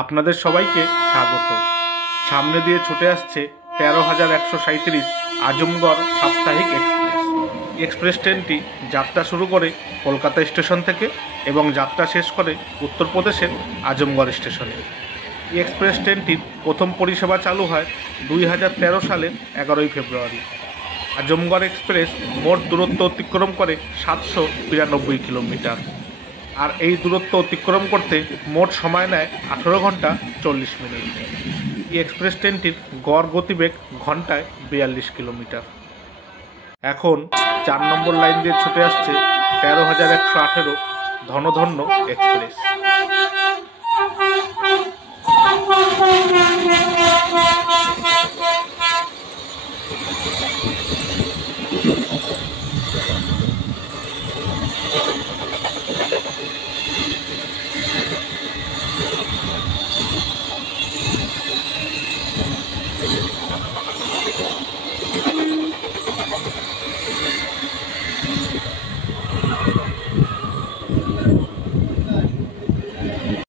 আপনাদের সবাইকে স্বাগত। সামনে দিয়ে ছুটে আসছে ১৩,১৩৭ আজমগড় সাপ্তাহিক এক্সপ্রেস। এক্সপ্রেস ট্রেনটি যাত্রা শুরু করে কলকাতা স্টেশন থেকে এবং যাত্রা শেষ করে উত্তরপ্রদেশের আজমগড় স্টেশনে। এই এক্সপ্রেস ট্রেনটির প্রথম পরিষেবা চালু হয় ২০১৩ সালের ১১ই ফেব্রুয়ারি। আজমগড় এক্সপ্রেস মোট দূরত্ব অতিক্রম করে ৭৯২ কিলোমিটার, আর এই দূরত্ব অতিক্রম করতে মোট সময় নেয় ১৮ ঘন্টা ৪০ মিনিট। এই এক্সপ্রেস ট্রেনটির গড় গতিবেগ ঘন্টায় ৪২ কিলোমিটার। এখন ৪ নম্বর লাইন দিয়ে ছুটে আসছে ১৩,১১৮ ধনধন্য এক্সপ্রেস।